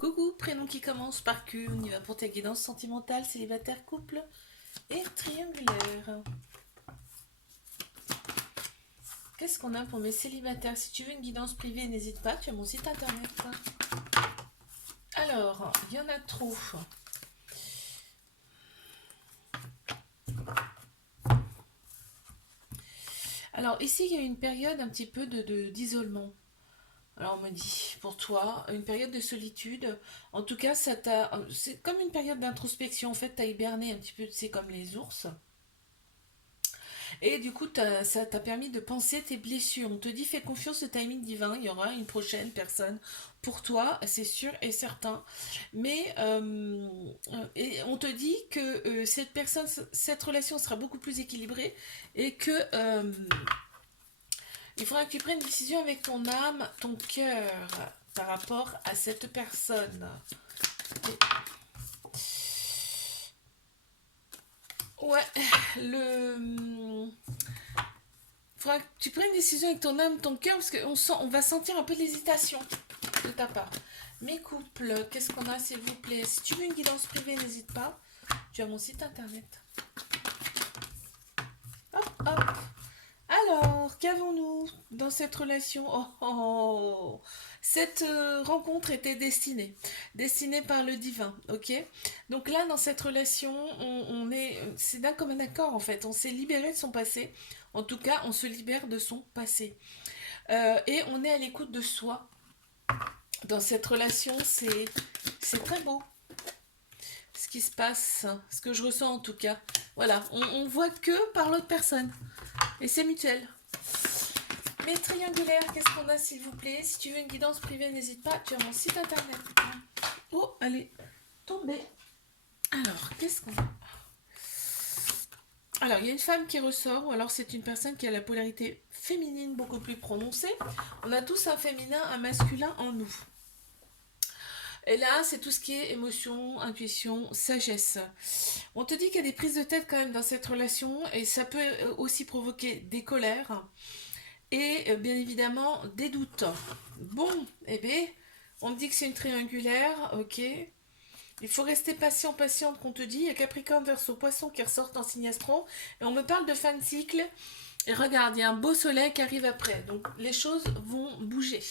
Coucou, prénom qui commence par Q, on y va pour ta guidance sentimentale, célibataire, couple et triangulaire. Qu'est-ce qu'on a pour mes célibataires? Si tu veux une guidance privée, n'hésite pas, tu as mon site internet. Alors, il y en a trop. Alors ici, il y a une période un petit peu d'isolement. Alors on me dit, pour toi, une période de solitude, en tout cas, c'est comme une période d'introspection. En fait, tu as hiberné un petit peu, c'est comme les ours. Et du coup, ça t'a permis de penser tes blessures. On te dit, fais confiance au timing divin, il y aura une prochaine personne pour toi, c'est sûr et certain. Mais et on te dit que cette personne, cette relation sera beaucoup plus équilibrée et que il faudra que tu prennes une décision avec ton âme, ton cœur par rapport à cette personne. Ouais, le faudra que tu prennes une décision avec ton âme, ton cœur, parce on va sentir un peu d'hésitation de ta part. Mes couples, qu'est-ce qu'on a s'il vous plaît? Si tu veux une guidance privée, n'hésite pas. Tu as mon site internet. Hop, hop. Alors, qu'avons-nous dans cette relation? Oh, oh, oh. Cette rencontre était destinée. Destinée par le divin, ok? Donc là, dans cette relation, c'est d'un commun accord en fait. On s'est libéré de son passé. En tout cas, on se libère de son passé. Et on est à l'écoute de soi. Dans cette relation, c'est très beau ce qui se passe, ce que je ressens en tout cas. Voilà, on voit que par l'autre personne. Et c'est mutuel. Mes triangulaires, qu'est-ce qu'on a s'il vous plaît? Si tu veux une guidance privée, n'hésite pas, tu as mon site internet. Oh, allez, tombez. Alors, qu'est-ce qu'on a? Alors, il y a une femme qui ressort, ou alors c'est une personne qui a la polarité féminine beaucoup plus prononcée. On a tous un féminin, un masculin en nous. Et là, c'est tout ce qui est émotion, intuition, sagesse. On te dit qu'il y a des prises de tête quand même dans cette relation, et ça peut aussi provoquer des colères et bien évidemment des doutes. Bon, eh bien, on me dit que c'est une triangulaire, ok. Il faut rester patient, patiente qu'on te dit. Il y a Capricorne, Verseau, Poisson qui ressortent en signe astro. Et on me parle de fin de cycle. Et regarde, il y a un beau soleil qui arrive après. Donc les choses vont bouger.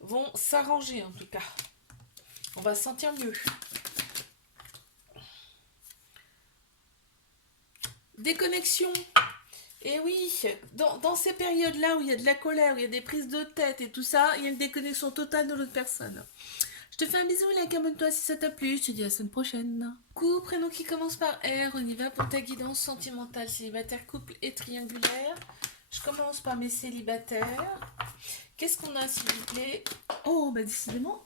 Vont s'arranger en tout cas. On va se sentir mieux. Déconnexion. Et oui, dans ces périodes-là où il y a de la colère, où il y a des prises de tête et tout ça, il y a une déconnexion totale de l'autre personne. Je te fais un bisou, like, abonne-toi si ça t'a plu. Je te dis à la semaine prochaine. Coucou, prénom qui commence par R. On y va pour ta guidance sentimentale, célibataire, couple et triangulaire. Je commence par mes célibataires. Qu'est-ce qu'on a, s'il vous plaît? Oh, bah décidément.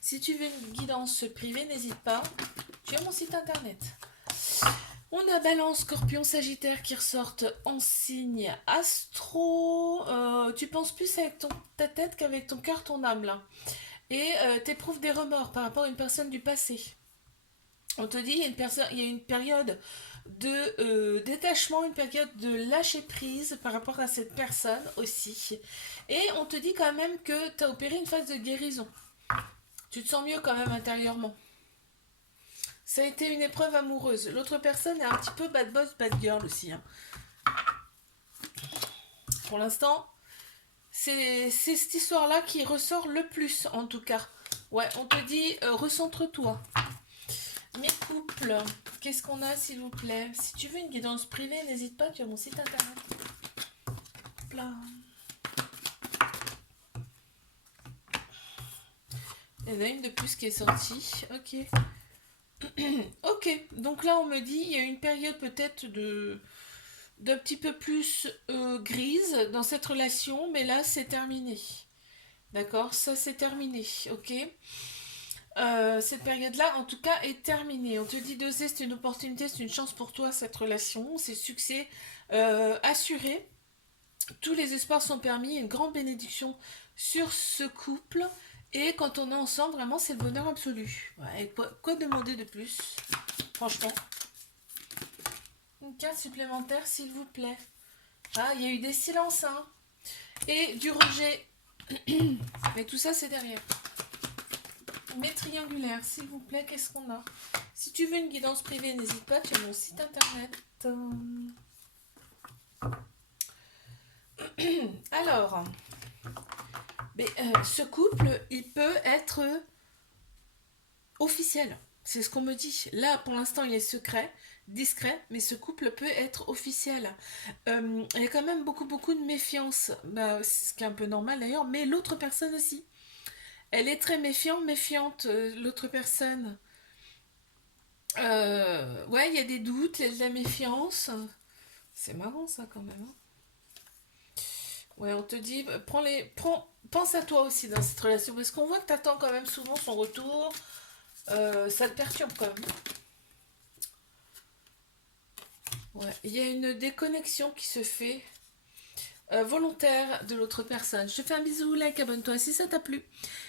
Si tu veux une guidance privée, n'hésite pas. Tu as mon site internet. On a Balance, Scorpion, Sagittaire qui ressortent en signe astro. Tu penses plus avec ta tête qu'avec ton cœur, ton âme là. Et t'éprouves des remords par rapport à une personne du passé. On te dit il y a une période de détachement, une période de lâcher prise par rapport à cette personne aussi. Et on te dit quand même que tu as opéré une phase de guérison. Tu te sens mieux quand même intérieurement. Ça a été une épreuve amoureuse. L'autre personne est un petit peu bad boss, bad girl aussi. Hein. Pour l'instant, c'est cette histoire-là qui ressort le plus, en tout cas. Ouais, on te dit, recentre-toi. Mes couples, qu'est-ce qu'on a, s'il vous plaît? Si tu veux une guidance privée, n'hésite pas, tu as mon site internet. Hop là. Il y en a une de plus qui est sortie. Ok. Ok, donc là on me dit il y a une période peut-être d'un petit peu plus grise dans cette relation, mais là c'est terminé. D'accord, ça c'est terminé, ok. Cette période-là, en tout cas, est terminée. On te dit d'oser, c'est une opportunité, c'est une chance pour toi cette relation, c'est succès assuré. Tous les espoirs sont permis, une grande bénédiction sur ce couple. Et quand on est ensemble, vraiment, c'est le bonheur absolu. Ouais, quoi demander de plus? Franchement. Une carte supplémentaire, s'il vous plaît. Ah, il y a eu des silences, hein. Et du rejet. Mais tout ça, c'est derrière. Mes triangulaires, s'il vous plaît, qu'est-ce qu'on a? Si tu veux une guidance privée, n'hésite pas, tu as mon site internet. Alors, mais, ce couple, il peut être officiel. C'est ce qu'on me dit. Là, pour l'instant, il est secret, discret, mais ce couple peut être officiel. Il y a quand même beaucoup de méfiance, bah, ce qui est un peu normal d'ailleurs, mais l'autre personne aussi. Elle est très méfiante, l'autre personne. Ouais, il y a des doutes, il y a de la méfiance. C'est marrant ça quand même, hein. Ouais, on te dit, pense à toi aussi dans cette relation, parce qu'on voit que tu attends quand même souvent son retour. Ça te perturbe quand même. Ouais, il y a une déconnexion qui se fait volontaire de l'autre personne. Je te fais un bisou, like, abonne-toi si ça t'a plu.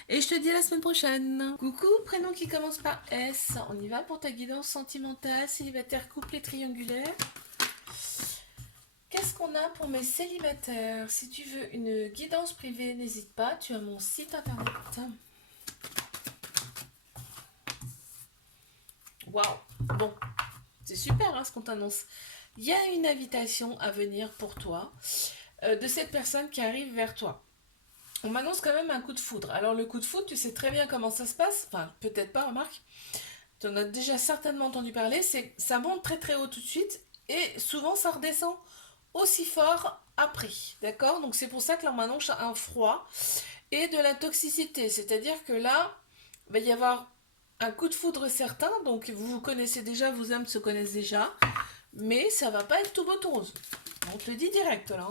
Et je te dis à la semaine prochaine. Coucou, prénom qui commence par S. On y va pour ta guidance sentimentale, célibataire, couple et triangulaire. Qu'est-ce qu'on a pour mes célibataires? Si tu veux une guidance privée, n'hésite pas, tu as mon site internet. Waouh, bon, c'est super hein, ce qu'on t'annonce. Il y a une invitation à venir pour toi de cette personne qui arrive vers toi. On m'annonce quand même un coup de foudre. Alors le coup de foudre, tu sais très bien comment ça se passe. Enfin, peut-être pas, remarque. Tu en as déjà certainement entendu parler. C'est ça monte très haut tout de suite et souvent ça redescend aussi fort après. D'accord? Donc c'est pour ça que là on m'annonce un froid et de la toxicité. C'est-à-dire que là, il va y avoir un coup de foudre certain. Donc vous vous connaissez déjà, vos âmes se connaissent déjà. Mais ça va pas être tout beau tout rose. On te le dit direct là.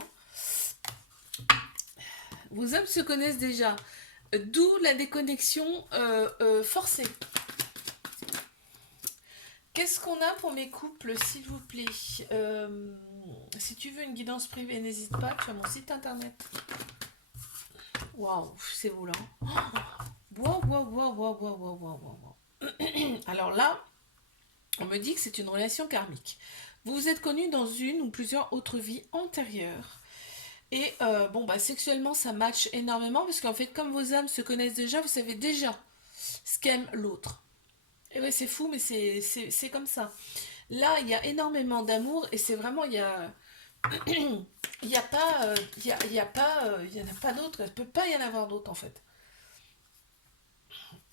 Vos âmes se connaissent déjà. D'où la déconnexion forcée. Qu'est-ce qu'on a pour mes couples, s'il vous plaît? Si tu veux une guidance privée, n'hésite pas, tu as mon site internet. Waouh, c'est vous là. Waouh. Alors là, on me dit que c'est une relation karmique. Vous vous êtes connus dans une ou plusieurs autres vies antérieures. Et bon, bah sexuellement, ça match énormément parce qu'en fait, comme vos âmes se connaissent déjà, vous savez déjà ce qu'aime l'autre. Et ouais, c'est fou, mais c'est comme ça. Là, il y a énormément d'amour et c'est vraiment, il y a pas, il y a pas, il y en a pas d'autre. Il ne peut pas y en avoir d'autre en fait.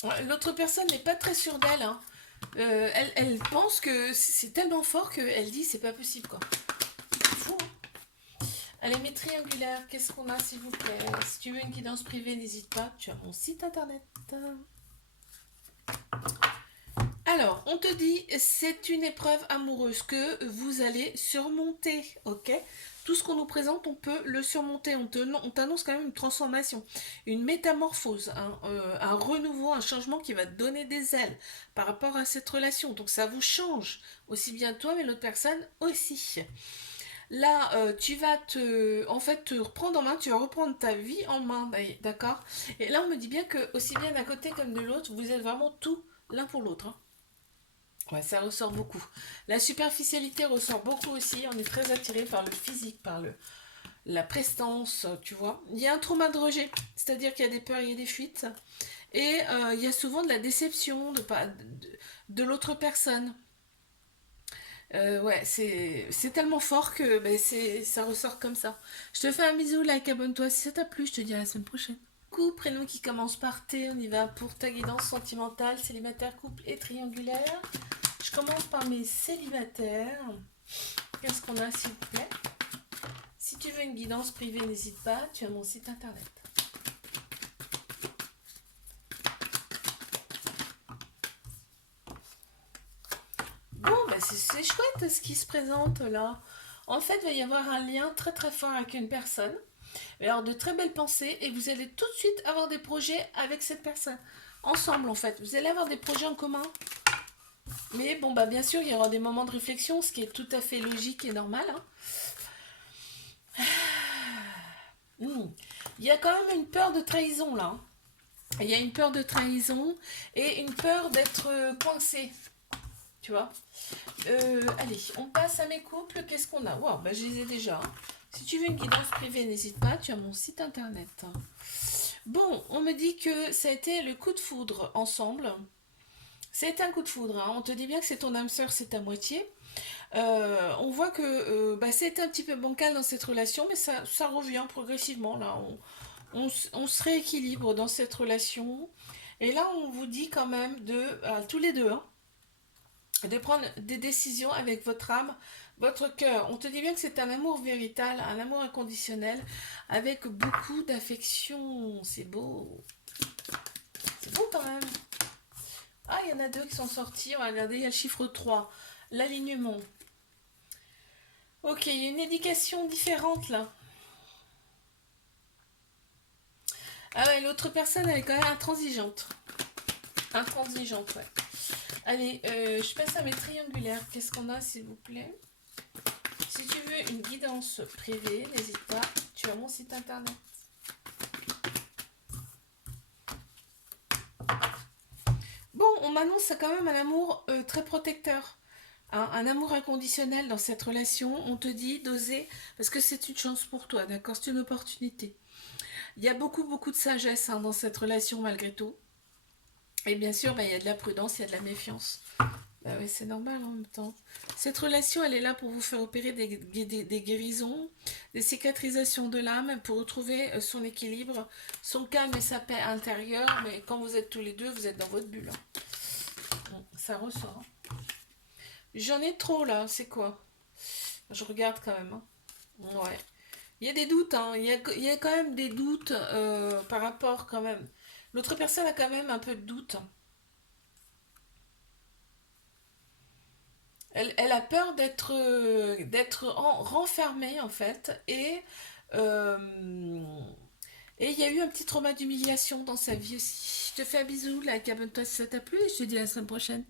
Ouais, l'autre personne n'est pas très sûre d'elle, hein. Elle pense que c'est tellement fort qu'elle dit c'est pas possible quoi. C'est fou, hein. Allez, mes triangulaires, qu'est-ce qu'on a s'il vous plaît? Si tu veux une guidance privée, n'hésite pas, tu as mon site internet. Alors, on te dit, c'est une épreuve amoureuse que vous allez surmonter, ok? Tout ce qu'on nous présente, on peut le surmonter. On t'annonce quand même une transformation, une métamorphose, un renouveau, un changement qui va te donner des ailes par rapport à cette relation. Donc ça vous change, aussi bien toi, mais l'autre personne aussi. Là, tu vas en fait, te reprendre en main, tu vas reprendre ta vie en main, d'accord? Et là, on me dit bien que, aussi bien d'un côté comme de l'autre, vous êtes vraiment tout l'un pour l'autre, hein. Ouais, ça ressort beaucoup. La superficialité ressort beaucoup aussi. On est très attiré par le physique, par la prestance, tu vois. Il y a un trauma de rejet, c'est-à-dire qu'il y a des peurs, il y a des fuites. Et il y a souvent de la déception de l'autre personne. Ouais, c'est tellement fort que ben, ça ressort comme ça. Je te fais un bisou, like, abonne-toi si ça t'a plu. Je te dis à la semaine prochaine. Coucou, prénom qui commence par T. On y va pour ta guidance sentimentale, célibataire, couple et triangulaire. Je commence par mes célibataires. Qu'est-ce qu'on a s'il vous plaît? Si tu veux une guidance privée, n'hésite pas, tu as mon site internet. Bon, bah c'est chouette ce qui se présente là. En fait, il va y avoir un lien très fort avec une personne. Il va y avoir de très belles pensées et vous allez tout de suite avoir des projets avec cette personne. Ensemble en fait. Vous allez avoir des projets en commun. Mais bon, bah bien sûr, il y aura des moments de réflexion, ce qui est tout à fait logique et normal, hein. Il y a quand même une peur de trahison là, hein. Il y a une peur de trahison et une peur d'être coincé, tu vois. Allez, on passe à mes couples. Qu'est-ce qu'on a? Wow, bah je les ai déjà, hein. Si tu veux une guidance privée, n'hésite pas, tu as mon site internet. Bon, on me dit que ça a été le coup de foudre ensemble. C'est un coup de foudre, hein. On te dit bien que c'est ton âme sœur, c'est ta moitié. On voit que bah, c'est un petit peu bancal dans cette relation, mais ça revient progressivement. Là, on se rééquilibre dans cette relation. Et là, on vous dit quand même tous les deux, hein, de prendre des décisions avec votre âme, votre cœur. On te dit bien que c'est un amour véritable, un amour inconditionnel, avec beaucoup d'affection. C'est beau. C'est beau quand même. Ah, il y en a deux qui sont sortis. On va regarder, il y a le chiffre 3, l'alignement. Ok, il y a une indication différente là. Ah ouais, l'autre personne, elle est quand même intransigeante. Intransigeante, ouais. Allez, je passe à mes triangulaires. Qu'est-ce qu'on a, s'il vous plaît? Si tu veux une guidance privée, n'hésite pas. Tu as mon site internet. Bon, on m'annonce quand même un amour très protecteur. Hein, un amour inconditionnel dans cette relation. On te dit d'oser, parce que c'est une chance pour toi, d'accord? C'est une opportunité. Il y a beaucoup, beaucoup de sagesse, hein, dans cette relation malgré tout. Et bien sûr, bah, il y a de la prudence, il y a de la méfiance. Bah oui, c'est normal en même temps. Cette relation, elle est là pour vous faire opérer des guérisons, des cicatrisations de l'âme, pour retrouver son équilibre, son calme et sa paix intérieure. Mais quand vous êtes tous les deux, vous êtes dans votre bulle, hein. Bon, ça ressort, hein. J'en ai trop là, c'est quoi? Je regarde quand même, hein. Ouais. Il y a des doutes, hein. Il y a quand même des doutes par rapport quand même. L'autre personne a quand même un peu de doute. Elle a peur d'être renfermée en fait euh, et il y a eu un petit trauma d'humiliation dans sa vie aussi. Je te fais un bisou, like, abonne-toi si ça t'a plu et je te dis à la semaine prochaine.